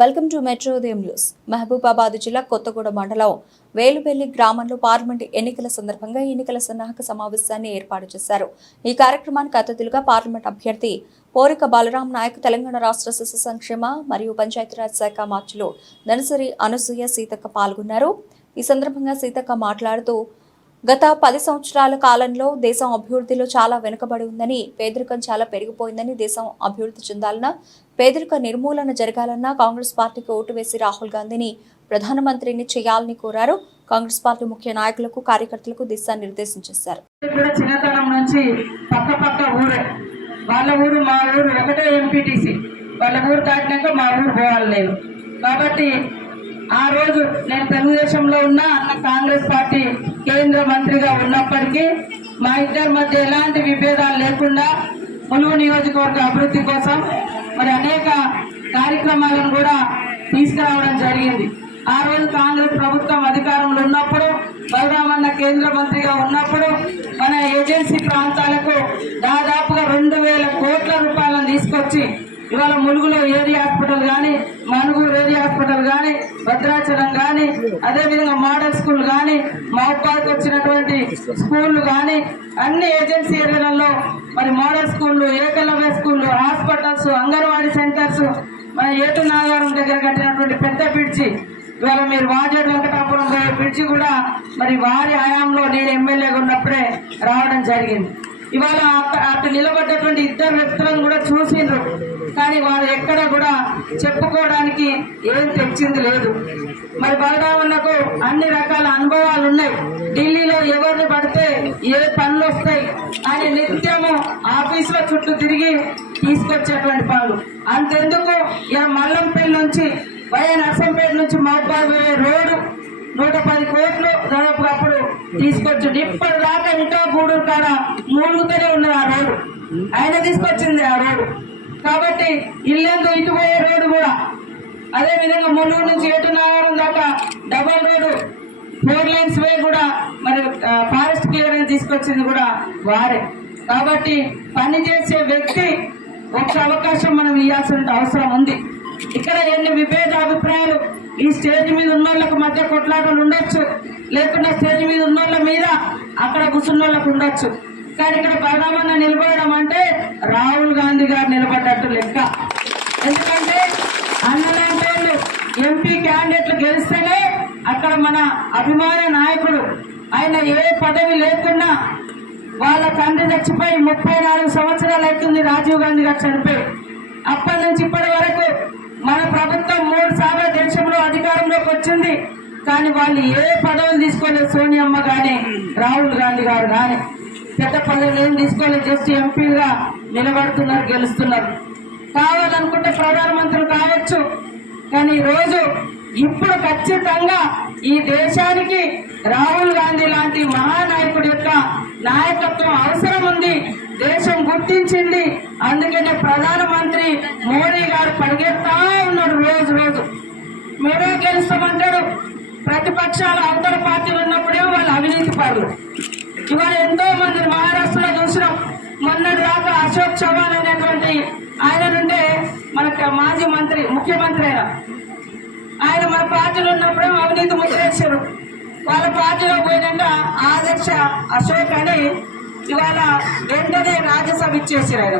Welcome to metro ఉదయం news. Mahabubabad జిల్లా కొత్తగూడ మండలం వేలుబెల్లి గ్రామంలో పార్లమెంట్ ఎన్నికల సందర్భంగా ఎన్నికల సన్నాహక సమావేశాన్ని ఏర్పాటు చేశారు. ఈ కార్యక్రమానికి అతిథులుగా పార్లమెంట్ అభ్యర్థి పోరిక బలరాం నాయక్, తెలంగాణ రాష్ట్ర శిశు సంక్షేమ మరియు పంచాయతీరాజ్ శాఖ మార్చులు దనసరి అనసూయ సీతక్క పాల్గొన్నారు. ఈ సందర్భంగా సీతక్క మాట్లాడుతూ గత 10 సంవత్సరాల కాలంలో దేశం అభివృద్ధిలో చాలా వెనుకబడి ఉందని, పేదరికం చాలా పెరిగిపోయిందని, దేశం అభివృద్ధి చెందాలన్నా, పేదరిక నిర్మూలన జరగాలన్నా కాంగ్రెస్ పార్టీకి ఓటు వేసి రాహుల్ గాంధీని ప్రధానమంత్రిని చేయాలని కోరారు. కాంగ్రెస్ పార్టీ ముఖ్య నాయకులకు, కార్యకర్తలకు దిశానిర్దేశం చేశారు. చిన్నతనం నుంచి పక్క ఊరే, వాళ్ళ ఊరు మా ఊరు ఒకటే ఎంపీటీసీ, వాళ్ళ ఊరు దాటినాక మా ఊరు పోవాలి లేదు. కాబట్టి ఆ రోజు నేను తెలుగుదేశంలో ఉన్నా, అన్న కాంగ్రెస్ పార్టీ కేంద్ర మంత్రిగా ఉన్నప్పటికీ మా ఇద్దరి మధ్య ఎలాంటి విభేదాలు లేకుండా ములుగు నియోజకవర్గ అభివృద్ధి కోసం మరి అనేక కార్యక్రమాలను కూడా తీసుకురావడం జరిగింది. ఆ రోజు కాంగ్రెస్ ప్రభుత్వం అధికారంలో ఉన్నప్పుడు, బలరామన్న కేంద్ర మంత్రిగా ఉన్నప్పుడు మన ఏజెన్సీ ప్రాంతాలకు దాదాపుగా 2,000 కోట్ల రూపాయలను తీసుకొచ్చి ఇవాళ ములుగులో ఏరియా హాస్పిటల్ కానీ, మనుగూరు ఏరియా హాస్పిటల్ కానీ, భద్రాచలం కానీ, అదేవిధంగా మోడల్ స్కూల్ కానీ, మహబాద్కి వచ్చినటువంటి స్కూళ్లు కానీ, అన్ని ఏజెన్సీ ఏరియాలలో మరి మోడల్ స్కూళ్లు, ఏకలవ్య స్కూళ్లు, హాస్పిటల్స్, అంగన్వాడీ సెంటర్స్, మన ఏటు నాగారం దగ్గర కట్టినటువంటి పెద్ద బ్రిడ్జి, ఇవాళ మీరు వాజేడు వెంకటాపురం బ్రిడ్జి కూడా మరి వారి హయాంలో నేను ఎమ్మెల్యేగా ఉన్నప్పుడే రావడం జరిగింది. ఇవాళ అటు నిలబడ్డటువంటి ఇద్దరు వ్యక్తులను కూడా చూసిండ్రు, కానీ వారు ఎక్కడ కూడా చెప్పుకోవడానికి ఏం తెచ్చింది లేదు. మరి బలరామన్నకు అన్ని రకాల అనుభవాలు ఉన్నాయి. ఢిల్లీలో ఎవరిని పడితే ఏ పనులు వస్తాయి అని నిత్యము ఆఫీసులో చుట్టూ తిరిగి తీసుకొచ్చేటువంటి పనులు. అంతెందుకు ఇలా మల్లంపల్లి నుంచి నర్సంపేట నుంచి మహబాద్ రోడ్డు 110 కోట్లు దాదాపు అప్పుడు తీసుకొచ్చి ఇప్పటిదాకా ఇంకా గూడూరు కాడ మూలుగుతూనే ఉన్నది ఆ రోడ్డు. ఆయన తీసుకొచ్చింది ఆ రోడ్డు. కాబట్టి ఇల్లందు ఇటు పోయే రోడ్డు కూడా, అదే విధంగా ములుగు నుంచి ఏటు నాగారం దాకా డబల్ రోడ్డు 4 లైన్స్ వే కూడా మరి ఫారెస్ట్ క్లియరెన్స్ తీసుకొచ్చింది కూడా వారే. కాబట్టి పనిచేసే వ్యక్తి ఒక అవకాశం మనం ఇవ్వాల్సిన అవసరం ఉంది. ఇక్కడ ఎన్ని విభేద అభిప్రాయాలు ఈ స్టేజ్ మీద ఉన్న వాళ్ళకు మధ్య కొట్లాటలు ఉండొచ్చు, లేకుండా స్టేజ్ మీద ఉన్న వాళ్ళ మీద అక్కడ కూర్చున్న వాళ్ళకు ఉండొచ్చు. కానీ ఇక్కడ బలరామన్న నిలబడడం అంటే రాహుల్ గాంధీ గారు నిలబడ్డట్టు లెక్క. ఎందుకంటే అన్నలాంటి ఎంపీ క్యాండిడేట్లు గెలిస్తేనే అక్కడ మన అభిమాన నాయకుడు, ఆయన ఏ పదవి లేకున్నా, వాళ్ళ తండ్రి చచ్చిపోయి 34 సంవత్సరాలు అవుతుంది రాజీవ్ గాంధీ గారు చనిపోయి. అప్పటి నుంచి ఇప్పటి వరకు మన ప్రభుత్వం 3 సార్లు దేశంలో అధికారంలోకి వచ్చింది, కానీ వాళ్ళు ఏ పదవులు తీసుకోలేదు. సోనియమ్మ గాని, రాహుల్ గాంధీ గారు కానీ పెద్ద పదవులు ఏం తీసుకోలేదు. జస్ట్ ఎంపీగా నిలబడుతున్నారు, గెలుస్తున్నారు. కావాలనుకుంటే ప్రధానమంత్రులు కావచ్చు, కానీ రోజు ఇప్పుడు ఖచ్చితంగా ఈ దేశానికి రాహుల్ గాంధీ లాంటి మహానాయకుడి యొక్క నాయకత్వం అవసరం ఉంది. దేశం గుర్తించింది. అందుకనే ప్రధానమంత్రి మోడీ గారు పరిగెత్తా ఉన్నాడు. రోజు మేమే గెలుస్తామంటాడు. ప్రతిపక్షాలు అవతల పార్టీలు ఉన్నప్పుడేమో వాళ్ళు అవినీతి పరులు. ఇవాళ ఎంతో మంది మహారాష్ట్రలో చూసినాం. మొన్నటి దాకా అశోక్ చవాన్ అనేటువంటి ఆయన నుండే మనకు మాజీ మంత్రి, ముఖ్యమంత్రి ఆయన మన పార్టీలో ఉన్నప్పుడేమో అవినీతి ముద్రేశారు. వాళ్ళ పార్టీలో పోయినాక ఆదర్శ అశోక్ అని ఇవాళ వెంటనే రాజ్యసభ ఇచ్చేసారు. ఆయన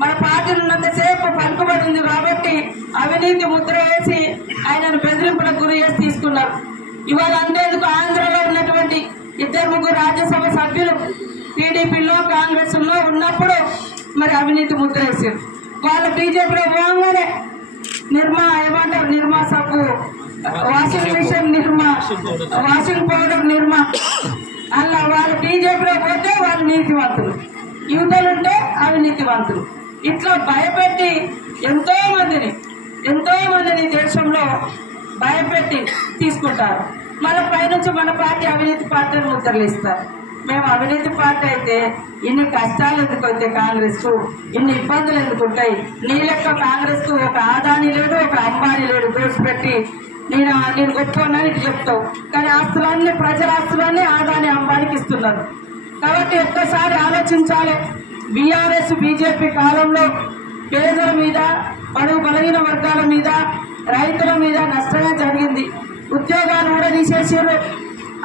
మన పార్టీలో ఉన్నంతసేపు పలుకుబడి ఉంది కాబట్టి అవినీతి ముద్ర వేసి ఆయనను బెదిరింపులకు గురి చేసి తీసుకున్నారు. ఇవాళ అంతేందుకు ఆంధ్రలో ఉన్నటువంటి 2-3 రాజ్యసభ సభ్యులు టీడీపీలో, కాంగ్రెస్ లో ఉన్నప్పుడు మరి అవినీతి ముద్ర వేసారు. వాళ్ళు బీజేపీలో పోగానే నిర్మా సబ్బు, వాషింగ్ మిషన్ వాషింగ్ పౌడర్ అలా వాళ్ళు బీజేపీలో పోతే వాళ్ళు నీతివంతులు, యువతలుంటే అవినీతివంతులు. ఇట్లా భయపెట్టి ఎంతో మందిని దేశంలో భయపెట్టి తీసుకుంటారు. మళ్ళీ పైనుంచి మన పార్టీ అవినీతి పార్టీని ముద్రలు ఇస్తారు. మేము అవినీతి పార్టీ అయితే ఇన్ని కష్టాలు ఎందుకు వస్తాయి, కాంగ్రెస్ కు ఇన్ని ఇబ్బందులు ఎందుకు ఉంటాయి? నీ లెక్క కాంగ్రెస్ కు ఒక ఆదాని లేదు, ఒక అంబానీ లేడు. దోసిపెట్టి నేను గొప్పనని చెప్తావు, కానీ ఆస్తులన్నీ, ప్రజల ఆస్తులన్నీ ఆదాని అంబానికి ఇస్తున్నారు. కాబట్టి ఒక్కసారి ఆలోచించాలి. బీఆర్ఎస్ బీజేపీ కాలంలో పేదల మీద, బడుగు బలహీన వర్గాల మీద, రైతుల మీద నష్టమే జరిగింది. ఉద్యోగాలు కూడా తీసేసారు.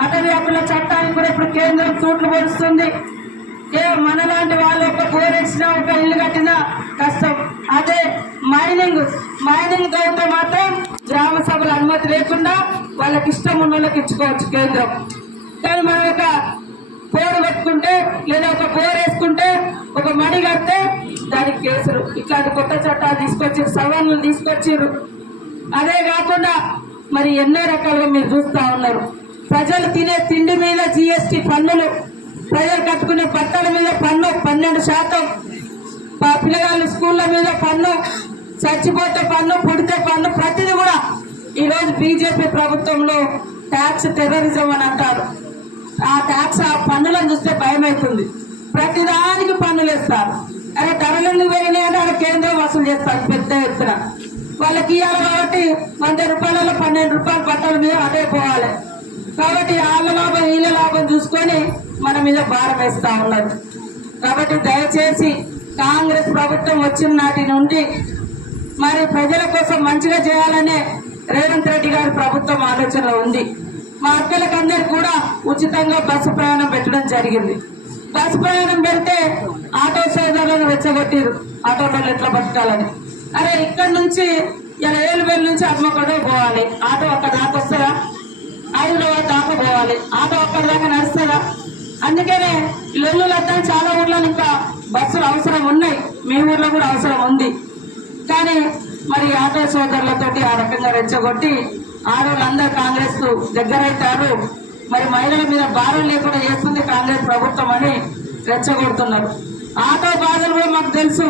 అటవీ హక్కుల చట్టానికి కూడా ఇప్పుడు కేంద్రం తూట్లు పొడుస్తుంది. మనలాంటి వాళ్ళు ఒక బోరేసినా ఒక ఇల్లు కట్టినా కష్టం. అదే మైనింగ్ తవ్వితే మాత్రం గ్రామ సభల అనుమతి లేకుండా వాళ్ళకి ఇష్టం ఉన్న వాళ్ళకి ఇచ్చుకోవచ్చు కేంద్రం. కానీ మనం ఒక పోడు పెట్టుకుంటే లేదా ఒక బోర్ వేసుకుంటే ఒక మడి కడితే దానికి కేసులు, ఇట్లాంటి కొత్త చట్టాలు తీసుకొచ్చారు, సవరణలు తీసుకొచ్చారు. అదే కాకుండా మరి ఎన్నో రకాలుగా మీరు చూస్తా ఉన్నారు. ప్రజలు తినే తిండి మీద జీఎస్టీ పన్నులు, ప్రజలు కట్టుకునే బట్టల మీద పన్ను 12%, పిల్లగాళ్ళు స్కూళ్ళ మీద పన్ను, చచ్చిపోతే పన్ను, పుడితే పన్ను, ప్రతిదీ కూడా ఈరోజు బీజేపీ ప్రభుత్వంలో ట్యాక్స్ టెర్రరిజం అని అంటారు. ఆ ట్యాక్స్ ఆ పన్నులను చూస్తే భయం అవుతుంది. ప్రతిదానికి పన్నులు వేస్తారు. అదే ధరలు పెరిగినాయని అక్కడ కేంద్రం వసూలు చేస్తారు పెద్ద ఎత్తున. వాళ్ళకి ఇవ్వాలి కాబట్టి 100 రూపాయలలో 12 రూపాయలు బట్టల మీద అదే పోవాలి. కాబట్టి వాళ్ళ లాభం వీళ్ళ లాభం చూసుకొని మన మీద భారం వేస్తా ఉన్నారు. కాబట్టి దయచేసి కాంగ్రెస్ ప్రభుత్వం వచ్చిన నాటి నుండి మరి ప్రజల కోసం మంచిగా చేయాలనే రేవంత్ రెడ్డి గారి ప్రభుత్వం ఆలోచనలో ఉంది. మా అక్కలకు అందరికి కూడా ఉచితంగా బస్సు ప్రయాణం పెట్టడం జరిగింది. బస్సు ప్రయాణం పెడితే ఆటో సోదరులను రెచ్చగొట్టిరు, ఆటోలో ఎట్లా బతకాలని. అరే ఇక్కడి నుంచి ఇలా ఏలుబెల్లి నుంచి అమ్మకడో పోవాలి, ఆటో అక్కడ దాకా వస్తుందా? 5 దాకా పోవాలి, ఆటో అక్కడ దాకా నడుస్తుందా? అందుకనే లొల్లులంతా చాలా ఊర్లో ఇంకా బస్సులు అవసరం ఉన్నాయి, మీ ఊర్లో కూడా అవసరం ఉంది. కానీ మరి ఆటో సోదరులతోటి ఆ రకంగా రెచ్చగొట్టి ఆడవాళ్ళందరూ కాంగ్రెస్ కు దగ్గరైతారు. మరి మహిళల మీద భారం లేకుండా చేస్తుంది కాంగ్రెస్ ప్రభుత్వం అని రెచ్చగొడుతున్నారు. ఆటో బాధలు కూడా మాకు తెలుసు.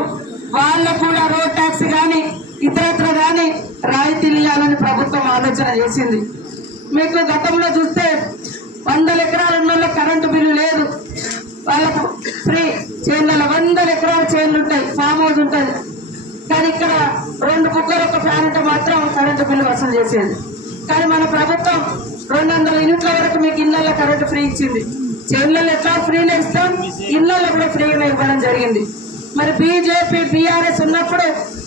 వాళ్ళకు కూడా రోడ్ ట్యాక్స్ గాని ఇతరత్ర గాని రాయితీలు ఇవ్వాలని ప్రభుత్వం ఆలోచన చేసింది. మీకు గతంలో చూస్తే 100 ఎకరాలు ఉన్న వాళ్ళకి కరెంటు బిల్లు లేదు, వాళ్ళకు ఫ్రీ. చేనులలో 100 ఎకరాల చేనులు ఉంటాయి, ఫామ్ హౌస్ ఉంటుంది. కానీ ఇక్కడ 2 కుక్కర్ ఒక ఫ్యాన్ ఉంటే మాత్రం కరెంటు బిల్లు వసూలు చేసేది. కానీ మన ప్రభుత్వం 200 యూనిట్ల వరకు మీకు ఇళ్లలో కరెంటు ఫ్రీ ఇచ్చింది. చేనులలో ఎట్లా ఫ్రీనే ఇస్తాం, ఇళ్లలో కూడా ఫ్రీగా ఇవ్వడం జరిగింది. మరి బీజేపీ బీఆర్ఎస్ ఉన్నప్పుడు